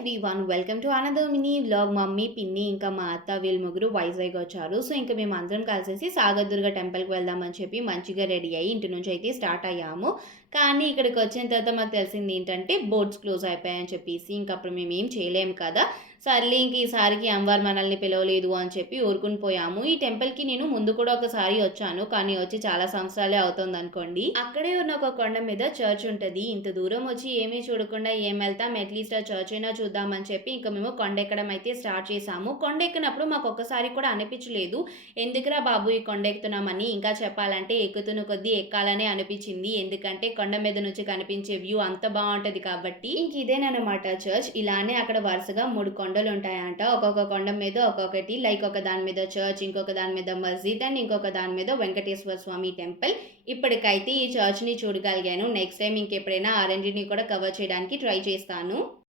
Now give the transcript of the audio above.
Everyone welcome to another mini vlog. Mummy, పిన్ని ఇంకా మా అత్త వీళ్ళు ముగ్గురు వైజాగ్ వచ్చారు. సో ఇంకా మేము అందరం కలిసేసి సాగరదుర్గ టెంపుల్కి వెళ్దామని చెప్పి మంచిగా రెడీ అయ్యి ఇంటి నుంచి అయితే స్టార్ట్ అయ్యాము. కానీ ఇక్కడికి వచ్చిన తర్వాత మాకు తెలిసింది ఏంటంటే బోట్స్ క్లోజ్ అయిపోయాయని చెప్పేసి ఇంక అప్పుడు మేము ఏం చేయలేము కదా. సర్లే ఇంక ఈసారికి అమ్మవారు మనల్ని పిలవలేదు అని చెప్పి ఊరుకుని పోయాము. ఈ టెంపుల్కి నేను ముందు కూడా ఒకసారి వచ్చాను, కానీ వచ్చి చాలా సంవత్సరాలే అవుతుంది అనుకోండి. అక్కడే ఉన్న ఒక కొండ మీద చర్చ్ ఉంటుంది. ఇంత దూరం వచ్చి ఏమీ చూడకుండా ఏం వెళ్తాం, అట్లీస్ట్ ఆ చర్చ్ అయినా చూద్దామని చెప్పి ఇంకా మేము కొండ ఎక్కడం అయితే స్టార్ట్ చేసాము. కొండ ఎక్కినప్పుడు మాకు ఒక్కసారి కూడా అనిపించలేదు ఎందుకురా బాబు ఈ కొండ ఎక్కుతున్నామని. ఇంకా చెప్పాలంటే ఎక్కుతున్న కొద్దీ ఎక్కాలనే అనిపించింది, ఎందుకంటే కొండ మీద నుంచి కనిపించే వ్యూ అంత బాగుంటది కాబట్టి. ఇంక ఇదేనమాట చర్చ్. ఇలానే అక్కడ వరుసగా 3 కొండలు ఉంటాయంట. ఒక్కొక్క కొండ మీద ఒక్కొక్కటి, లైక్ ఒక దాని మీద చర్చ్, ఇంకొక దాని మీద మస్జిద్ అండ్ ఇంకొక దాని మీద వెంకటేశ్వర స్వామి టెంపుల్. ఇప్పటికైతే ఈ చర్చ్ని చూడగలిగాను. నెక్స్ట్ టైం ఇంకెప్పుడైనా ఆ రెండింటిని కూడా కవర్ చేయడానికి ట్రై చేస్తాను.